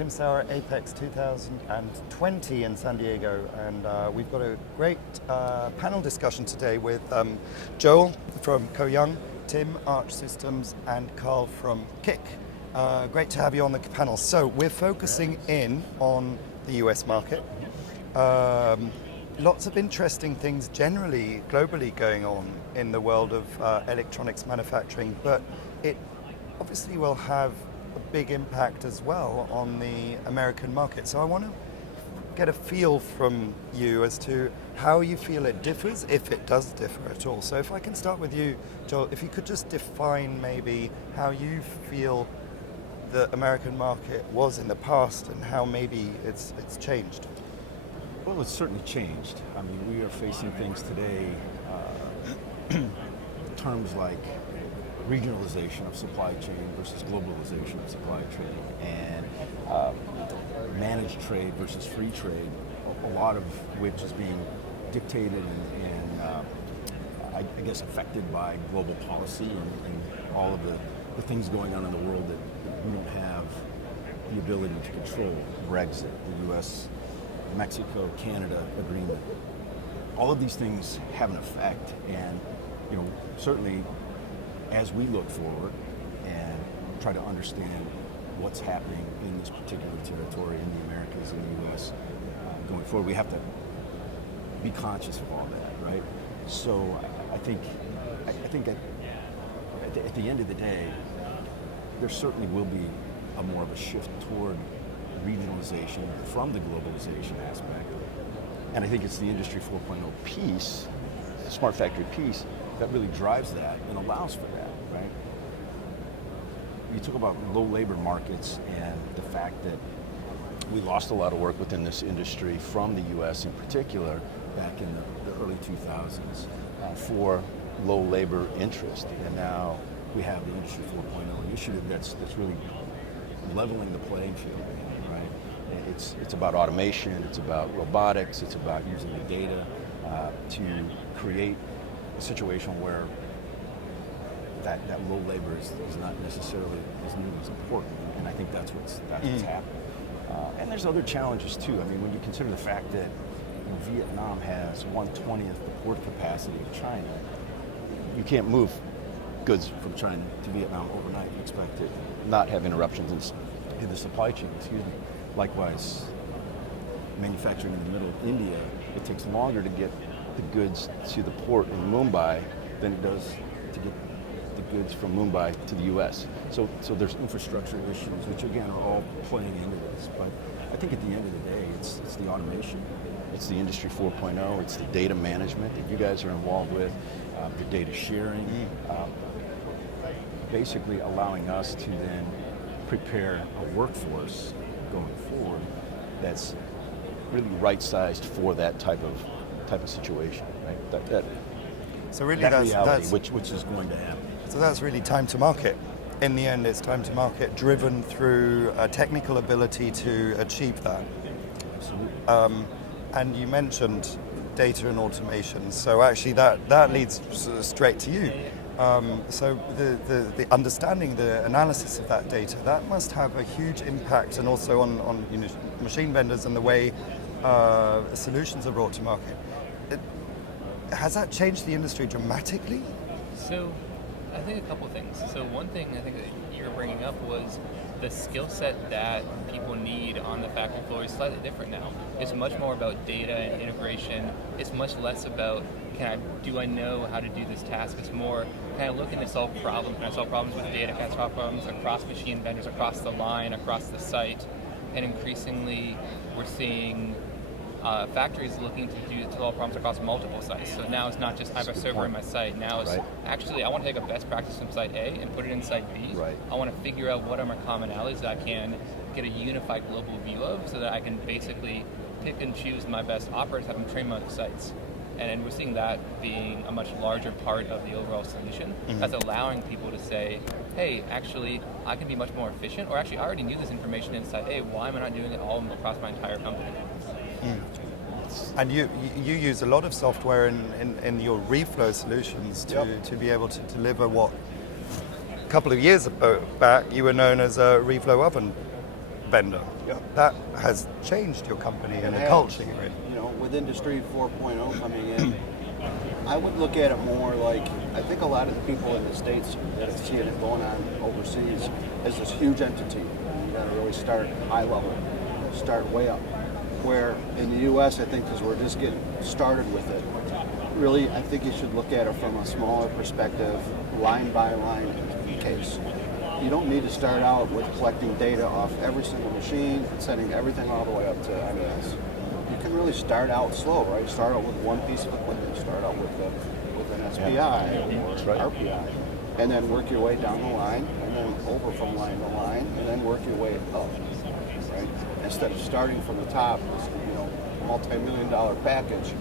Kim Sauer at Apex 2020 in San Diego, and we've got a great panel discussion today with Joel from Co-Young, Tim, Arch Systems, and Karl from Kick. Great to have you on the panel. So we're focusing in on the US market. Lots of interesting things generally, globally going on in the world of electronics manufacturing, but it obviously will have a big impact as well on the American market. So I want to get a feel from you as to how you feel it differs, if it does differ at all. So if I can start with you, Joel, if you could just define maybe how you feel the American market was in the past and how maybe it's changed. Well, it's certainly changed. I mean, we are facing things today, terms like regionalization of supply chain versus globalization of supply chain, and managed trade versus free trade, a lot of which is being dictated and I guess affected by global policy and all of the things going on in the world that we don't have the ability to control. Brexit, the US, Mexico, Canada agreement. All of these things have an effect, and certainly as we look forward and try to understand what's happening in this particular territory in the Americas and the US going forward, we have to be conscious of all that, right? So I think at the end of the day, there certainly will be more of a shift toward regionalization from the globalization aspect. And I think it's the Industry 4.0 piece, the smart factory piece, that really drives that and allows for that, right? You talk about low labor markets and the fact that we lost a lot of work within this industry from the US in particular back in the early 2000s for low labor interest. And now we have the Industry 4.0 initiative that's really leveling the playing field. It's about automation, it's about robotics, it's about using the data to create a situation where that low labor is not necessarily as needed as important, and I think that's what's happening. And there's other challenges too. I mean, when you consider the fact that Vietnam has 1/20th the port capacity of China, you can't move goods from China to Vietnam overnight and expect to not have interruptions in the supply chain, Likewise, manufacturing in the middle of India, it takes longer to get the goods to the port in Mumbai than it does to get the goods from Mumbai to the US. So there's infrastructure issues, which again are all playing into this. But I think at the end of the day, it's the automation, it's the Industry 4.0, it's the data management that you guys are involved with, the data sharing, basically allowing us to then prepare a workforce going forward that's really right-sized for that type of situation, right? So really, that that's reality, which is going to happen. So that's really time to market. In the end, it's time to market, driven through a technical ability to achieve that. Absolutely. And you mentioned data and automation. So actually, that leads straight to you. So the understanding, the analysis of that data, that must have a huge impact, and also on machine vendors and the way solutions are brought to market. Has that changed the industry dramatically? So I think a couple of things. So one thing I think that you were bringing up was the skill set that people need on the factory floor is slightly different now. It's much more about data and integration. It's much less about do I know how to do this task? It's more, can I look in to solve problems? Can I solve problems with data? Can I solve problems across machine vendors, across the line, across the site? And increasingly, we're seeing factories looking to solve problems across multiple sites. So now it's not just I have a server in my site. Now it's actually I want to take a best practice from site A and put it in site B. Right. I want to figure out what are my commonalities that I can get a unified global view of, so that I can basically pick and choose my best operators, have them train my other sites. And we're seeing that being a much larger part of the overall solution. That's allowing people to say, hey, actually, I can be much more efficient, or actually, I already knew this information inside A, why am I not doing it all across my entire company? And you use a lot of software in your reflow solutions to be able to deliver what, a couple of years back, you were known as a reflow oven vendor. Yep. That has changed your company and the has. culture you're in. You know, with Industry 4.0 coming in, I would look at it more like, I think a lot of the people in the States that are seeing it going on overseas as this huge entity. You got to really start high level, start way up. Where in the U.S., I think, because we're just getting started with it, really, I think you should look at it from a smaller perspective, line by line case. You don't need to start out with collecting data off every single machine and sending everything all the way up to MES. You can really start out slow, right? Start out with one piece of equipment. Start out with an SPI or RPI, and then work your way down the line, and then over from line to line, and then work your way up, right? Instead of starting from the top, you know, multi-million-dollar package,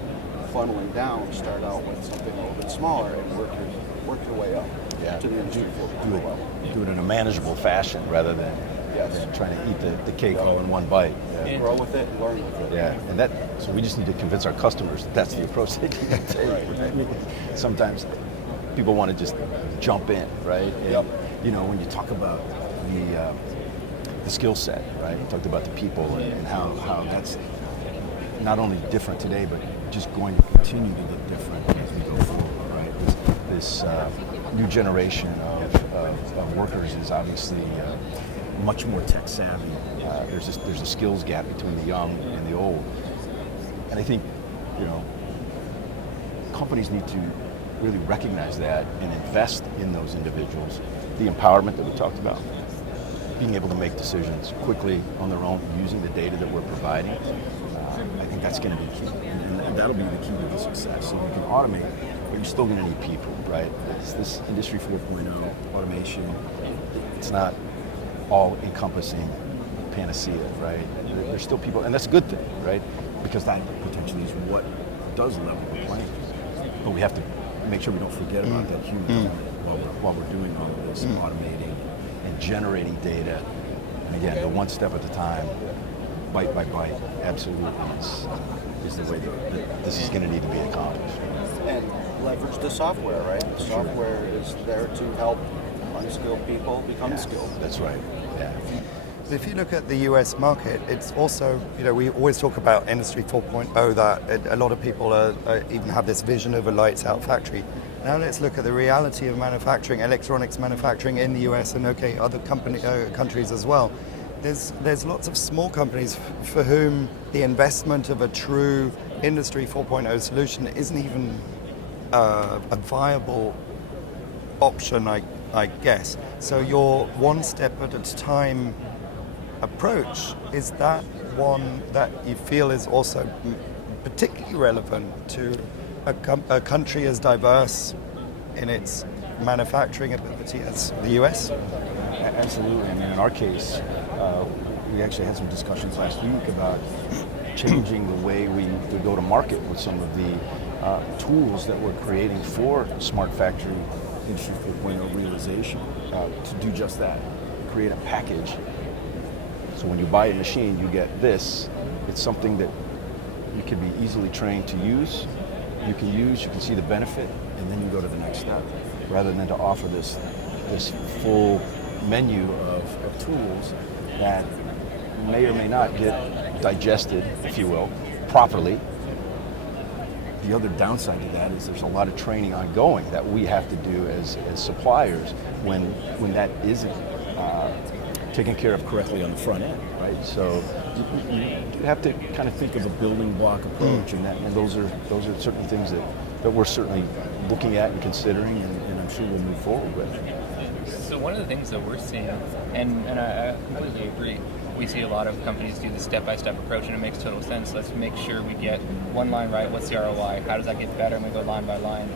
funneling down, start out with something a little bit smaller and work your way up to the industry 4.0 level. Do it in a manageable fashion rather than trying to eat the cake all in one bite. Grow with it and learn with it. Yeah, and so we just need to convince our customers that that's the approach they need to take. Right? Sometimes people want to just jump in, right? And, you know, when you talk about the skill set, right? You talked about the people and how that's not only different today, but just going to continue to get different as we go forward, right? This new generation of workers is obviously much more tech savvy. There's a skills gap between the young and the old, and I think, you know, companies need to really recognize that and invest in those individuals. The empowerment that we talked about, being able to make decisions quickly on their own using the data that we're providing. I think that's going to be key, and that'll be the key to the success. So you can automate, but you're still going to need people, right? It's this Industry 4.0 automation. It's not all-encompassing panacea, right? There's still people, and that's a good thing, right? Because that potentially is what does level the playing field. But we have to make sure we don't forget about that human element while we're doing all of this, automating and generating data. And again, the one step at a time, bite by bite, absolutely is the way that this is going to need to be accomplished. And leverage the software, right? The software is there to help unskilled people become skilled. That's right, yeah. If you look at the US market, it's also, you know, we always talk about Industry 4.0, that a lot of people even have this vision of a lights out factory. Now let's look at the reality of manufacturing, electronics manufacturing in the US and other countries as well. There's lots of small companies for whom the investment of a true Industry 4.0 solution isn't even a viable option, I guess. So your one step at a time approach, is that one that you feel is also particularly relevant to a country as diverse in its manufacturing ability as the US? Absolutely. I mean, in our case, we actually had some discussions last week about changing the way we go to market with some of the tools that we're creating for smart factory Industry 4.0 realization to do just that, create a package. So when you buy a machine, you get this. It's something that you can be easily trained to use. You can see the benefit, and then you go to the next step, rather than to offer this full menu of tools that may or may not get digested, if you will, properly. The other downside to that is there's a lot of training ongoing that we have to do as suppliers when that isn't taken care of correctly on the front end, right? So you have to kind of think of a building block approach, and those are certain things that we're certainly looking at and considering, and I'm sure we'll move forward with. So one of the things that we're seeing, and I completely agree, we see a lot of companies do the step-by-step approach, and it makes total sense. Let's make sure we get one line right. What's the ROI? How does that get better? And we go line by line.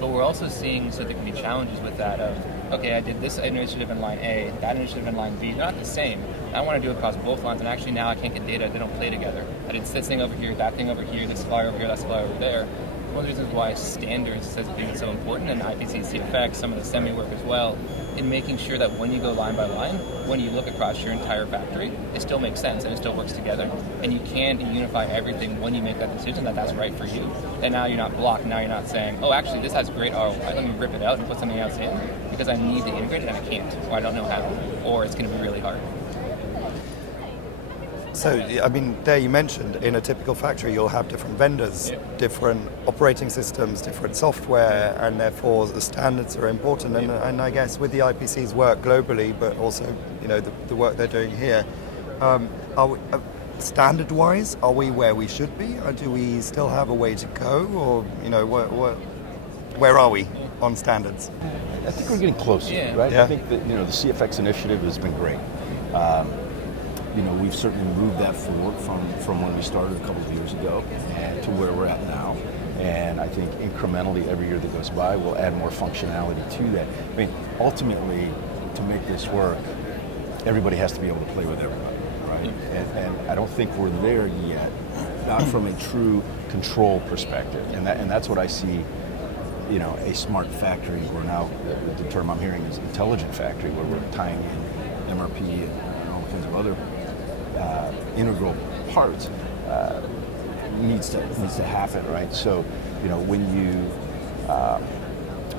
But we're also seeing, so there can be challenges with that of, okay, I did this initiative in line A, that initiative in line B. They're not the same. I want to do it across both lines, and actually now I can't get data. They don't play together. I did this thing over here, that thing over here, this supplier over here, that supplier over there. One of the reasons why standards has been so important, and IPC, CFX, some of the semi work as well, in making sure that when you go line by line, when you look across your entire factory, it still makes sense and it still works together. And you can unify everything when you make that decision that that's right for you. And now you're not blocked. Now you're not saying, oh, actually, this has great ROI. Let me rip it out and put something else in because I need to integrate it and I can't, or I don't know how, or it's going to be really hard. So, I mean, there you mentioned, in a typical factory, you'll have different vendors, different operating systems, different software, and therefore the standards are important. And I guess with the IPC's work globally, but also, the work they're doing here, standard-wise, are we where we should be, or do we still have a way to go, or, where are we on standards? I think we're getting closer, right? Yeah. I think that, the CFX initiative has been great. We've certainly moved that forward from when we started a couple of years ago and to where we're at now. And I think incrementally every year that goes by, we'll add more functionality to that. I mean, ultimately, to make this work, everybody has to be able to play with everybody, right? And I don't think we're there yet, not from a true control perspective. And that's what I see, a smart factory, where now the term I'm hearing is intelligent factory, where we're tying in MRP and all kinds of other integral parts needs to happen, right? So,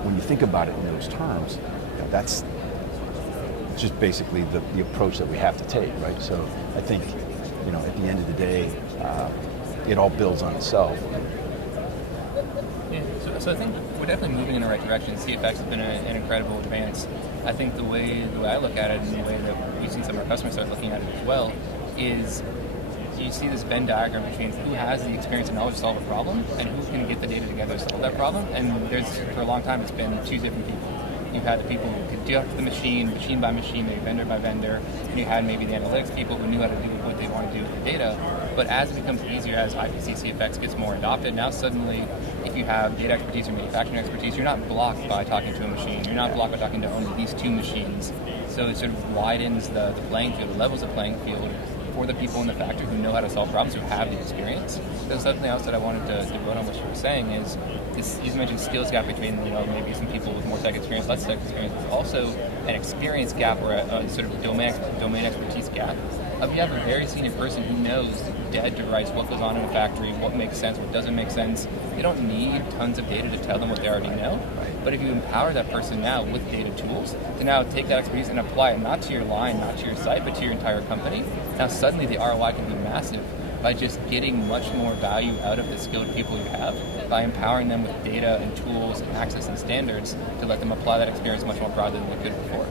when you think about it in those terms, that's just basically the approach that we have to take, right? So I think, at the end of the day, it all builds on itself. Yeah, so I think we're definitely moving in the right direction. CFX has been an incredible advance. I think the way I look at it, and the way that we've seen some of our customers start looking at it as well, is you see this Venn diagram between who has the experience and knowledge to solve a problem and who can get the data together to solve that problem. And for a long time, it's been two different people. You had the people who could do the machine by machine, maybe vendor by vendor. And you had maybe the analytics people who knew how to do what they want to do with the data. But as it becomes easier, as IPC CFX gets more adopted, now suddenly, if you have data expertise or manufacturing expertise, you're not blocked by talking to a machine. You're not blocked by talking to only these two machines. So it sort of widens the playing field, levels the playing field for the people in the factory who know how to solve problems, who have the experience. There's something else that I wanted to build on what you were saying is, you mentioned skills gap between maybe some people with more tech experience, less tech experience, but also an experience gap or a sort of domain expertise gap. If you have a very senior person who knows dead to rights what goes on in a factory, what makes sense, what doesn't make sense, they don't need tons of data to tell them what they already know. But if you empower that person now with data tools to now take that expertise and apply it not to your line, not to your site, but to your entire company, now suddenly the ROI can be massive by just getting much more value out of the skilled people you have, by empowering them with data and tools and access and standards to let them apply that experience much more broadly than they could before.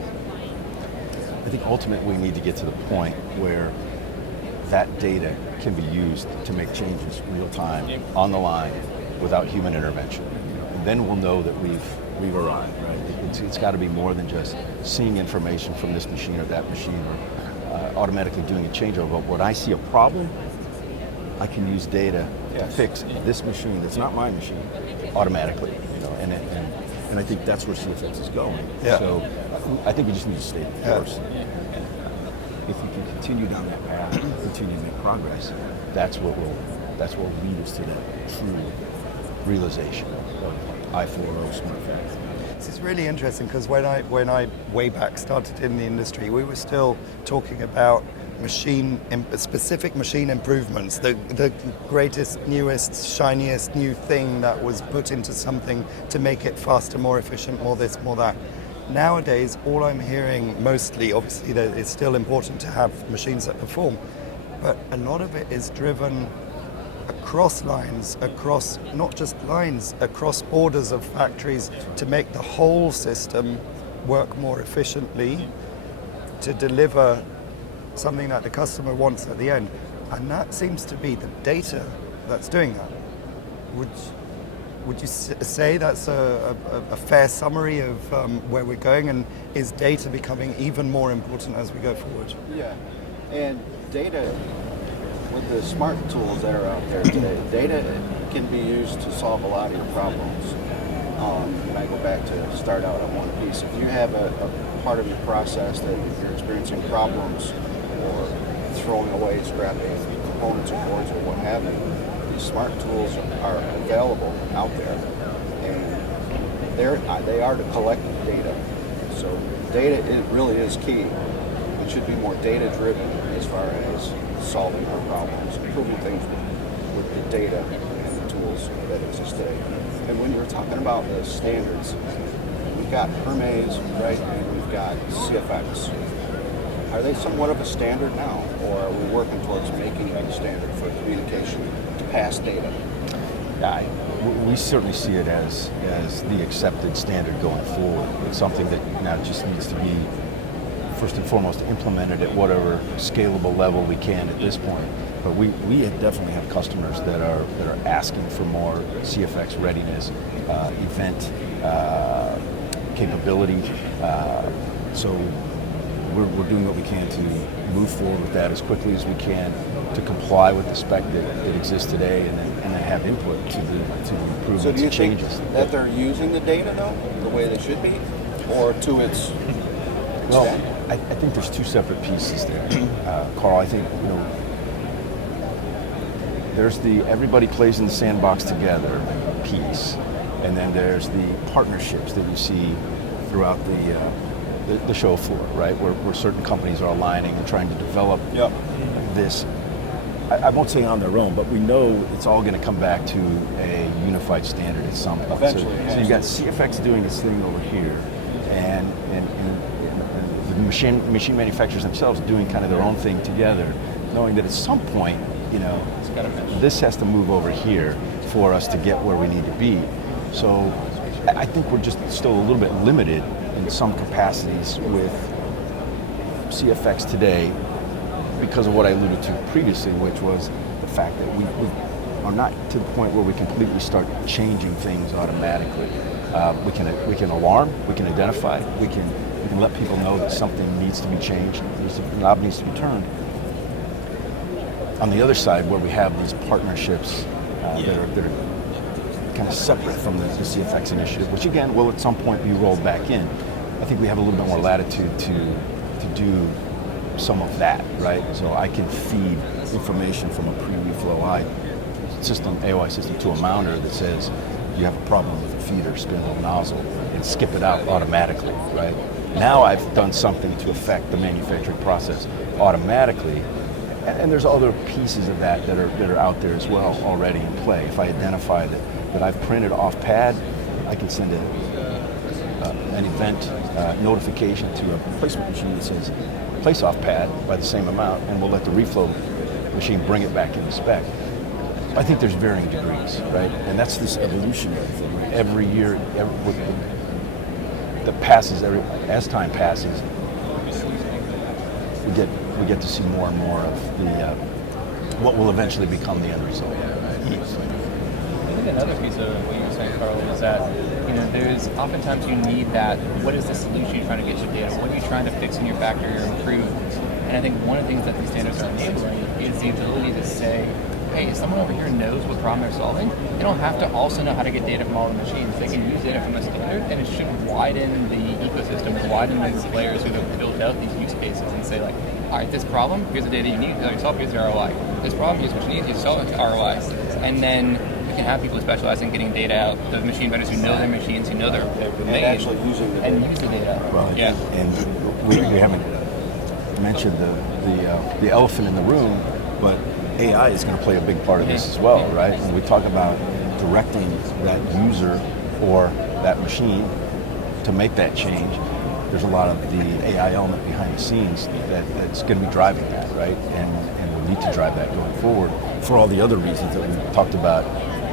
I think ultimately we need to get to the point where that data can be used to make changes real time, on the line, without human intervention. And then we'll know that we've arrived, right? It's got to be more than just seeing information from this machine or that machine, or automatically doing a changeover. But when I see a problem, I can use data to fix this machine that's not my machine automatically, and I think that's where CFX is going. Yeah. So I think we just need to stay the course. If we can continue down that path, continue to make progress, that's what will lead us to that true realization of I4O smart factory. This is really interesting because when I way back started in the industry, we were still talking about specific machine improvements, the greatest, newest, shiniest new thing that was put into something to make it faster, more efficient, more this, more that. Nowadays, all I'm hearing mostly, obviously it's still important to have machines that perform, but a lot of it is driven across lines, across not just lines, across borders of factories to make the whole system work more efficiently to deliver something that the customer wants at the end. And that seems to be the data that's doing that. Would you say that's a fair summary of where we're going, and is data becoming even more important as we go forward? Yeah, and data, with the smart tools that are out there today, data can be used to solve a lot of your problems. When I go back to start out on one piece, if you have a part of your process that you're experiencing problems or throwing away scrap components or boards or what have you, these smart tools are available out there, and they are to collect data. So data, it really is key. It should be more data-driven as far as solving our problems, improving things with the data and the tools that exist today. And when you're talking about the standards, we've got Hermes, right, and we've got CFX. are they somewhat of a standard now, or are we working towards making it a standard for communication to pass data? We certainly see it as the accepted standard going forward. It's something that now just needs to be, first and foremost, implemented at whatever scalable level we can at this point. But we definitely have customers that are asking for more CFX readiness, event capability. So we're doing what we can to move forward with that as quickly as we can to comply with the spec that exists today, and then have input to the improvements So do you and changes. think that they're using the data, though, the way they should be, or to its Well, extent? I think there's two separate pieces there, Karl. I think there's the everybody plays in the sandbox together piece, and then there's the partnerships that you see throughout the show floor, right? Where certain companies are aligning and trying to develop this. I won't say on their own, but we know it's all going to come back to a unified standard at some point. Eventually, So you've got CFX doing its thing over here, and the machine manufacturers themselves doing kind of their own thing together, knowing that at some point, this has to move over here for us to get where we need to be. So I think we're just still a little bit limited in some capacities with CFX today because of what I alluded to previously, which was the fact that we are not to the point where we completely start changing things automatically. We can alarm, we can identify, we can let people know that something needs to be changed, the knob needs to be turned. On the other side, where we have these partnerships that are kind of separate from the CFX initiative, which again will at some point be rolled back in, I think we have a little bit more latitude to do some of that, right? So I can feed information from a pre-reflow system, AOI system, to a mounter that says you have a problem with a feeder spindle nozzle, and skip it out automatically, right? Now I've done something to affect the manufacturing process automatically, and there's other pieces of that are out there as well already in play. If I identify that I've printed off pad, I can send an event notification to a replacement machine that says place off pad by the same amount, and we'll let the reflow machine bring it back into spec. I think there's varying degrees, right? And that's this evolutionary thing. Right? Every year, that passes, as time passes, we get to see more and more of the what will eventually become the end result. Right? I think another piece of what you were saying, Karl, is that there's oftentimes you need that. What is the solution you're trying to get your data? What are you trying to fix in your factory or improve? And I think one of the things that these standards are enabling is the ability to say, hey, someone over here knows what problem they're solving. They don't have to also know how to get data from all the machines. They can use data from a standard, and it should widen the ecosystem, widen these players who have built out these use cases and say, like, all right, this problem, here's the data you need, yourself, here's the ROI. This problem, here's what you need, here's the ROI. And then we can have people who specialize in getting data out, the machine vendors who know their machines, who know their and actually using the and use the data. Well, yeah. And we haven't mentioned the elephant in the room, but AI is going to play a big part of this as well, right? When we talk about directing that user or that machine to make that change, there's a lot of the AI element behind the scenes that's going to be driving that, right? And we need to drive that going forward for all the other reasons that we've talked about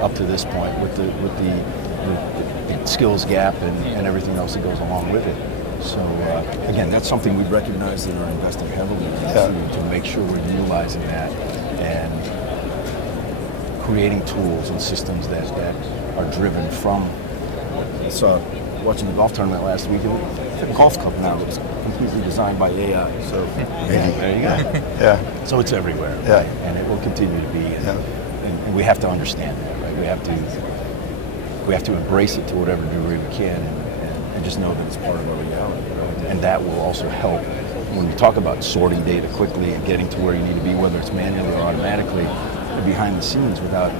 up to this point with the skills gap and everything else that goes along with it. So again, that's something we recognize and are investing heavily in to make sure we're utilizing that and creating tools and systems that are driven from. I saw watching the golf tournament last week. The golf club now looks completely designed by AI. So there you go. Yeah. So it's everywhere, Yeah. right? And it will continue to be. And we have to understand that, right? We have to embrace it to whatever degree we can, and just know that it's part of our reality, right? And that will also help when you talk about sorting data quickly and getting to where you need to be, whether it's manually or automatically, and behind the scenes without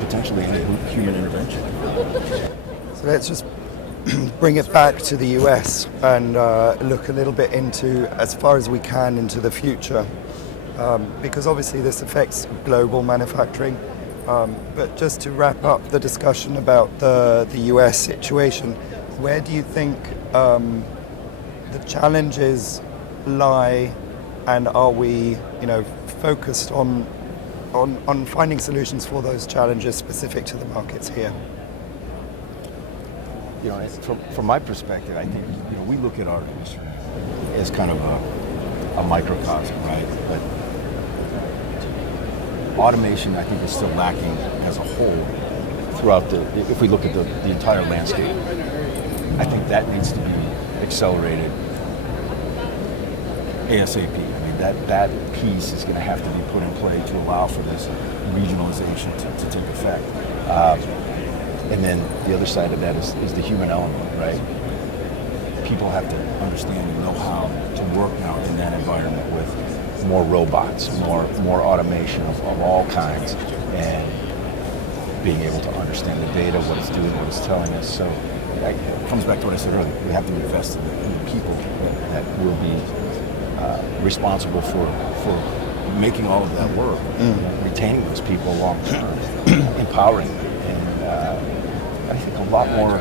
potentially any human intervention. So let's just bring it back to the US and look a little bit into, as far as we can, into the future. Because obviously this affects global manufacturing. But just to wrap up the discussion about the US situation, where do you think the challenges lie and are we, focused on finding solutions for those challenges specific to the markets here? From my perspective, I think we look at our industry as kind of a microcosm, right? But automation, I think, is still lacking as a whole throughout if we look at the entire landscape. I think that needs to be accelerated ASAP. I mean, that piece is going to have to be put in play to allow for this regionalization to take effect. And then the other side of that is the human element, right? People have to understand and know how to work now in that environment with more robots, more automation of all kinds, and being able to understand the data, what it's doing, what it's telling us. So it comes back to what I said earlier. We have to invest in the people that will be responsible for making all of that work, retaining those people long term, empowering them. And I think a lot more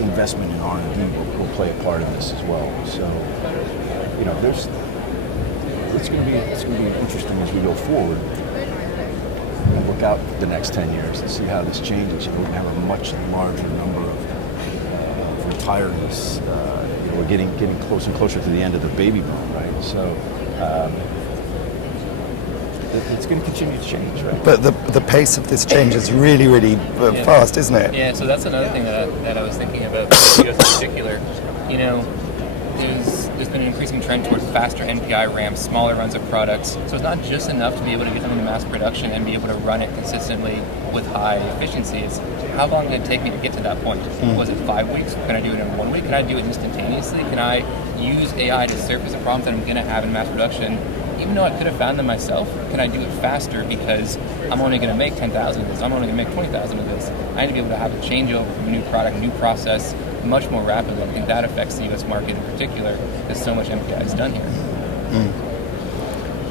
investment in R&D will play a part in this as well. So, it's going to be interesting as we go forward and look out the next 10 years and see how this changes. We're going to have a much larger number of retirees. We're getting closer and closer to the end of the baby boom, right? So it's going to continue to change, right? But the pace of this change is really, really fast, isn't it? Yeah, so that's another thing that I was thinking about with in particular. There's been an increasing trend towards faster NPI ramps, smaller runs of products. So it's not just enough to be able to get them into mass production and be able to run it consistently with high efficiency. It's how long did it take me to get to that point? Was it 5 weeks? Can I do it in 1 week? Can I do it instantaneously? Can I use AI to surface a problem that I'm going to have in mass production? Even though I could have found them myself, can I do it faster because I'm only going to make 10,000 of this, I'm only going to make 20,000 of this. I need to be able to have a changeover from a new product, new process, much more rapidly. I think that affects the U.S. market in particular because so much MPI is done here.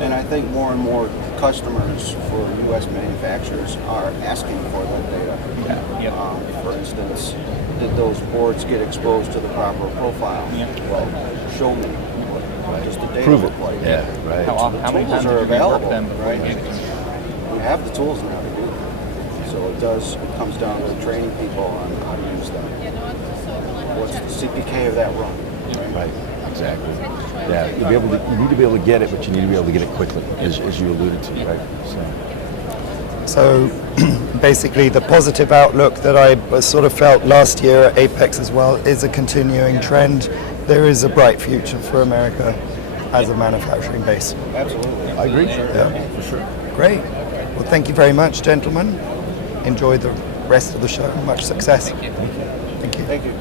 And I think more and more customers for U.S. manufacturers are asking for that data. For instance, did those boards get exposed to the proper profile? Well, show me. Just the data Prove it. look like. Yeah, right. How many Tools times are did you rework available, them before right? you gave it to them? We have the tools now to do that. So it comes down to training people on how to use them. What's the CPK of that run? Right, exactly. Yeah, you need to be able to get it, but you need to be able to get it quickly, as you alluded to, right? So basically the positive outlook that I sort of felt last year at Apex as well is a continuing trend. There is a bright future for America as a manufacturing base. Absolutely. I agree. Yeah. For sure. Great. Well, thank you very much, gentlemen. Enjoy the rest of the show. Much success. Thank you. Thank you. Thank you.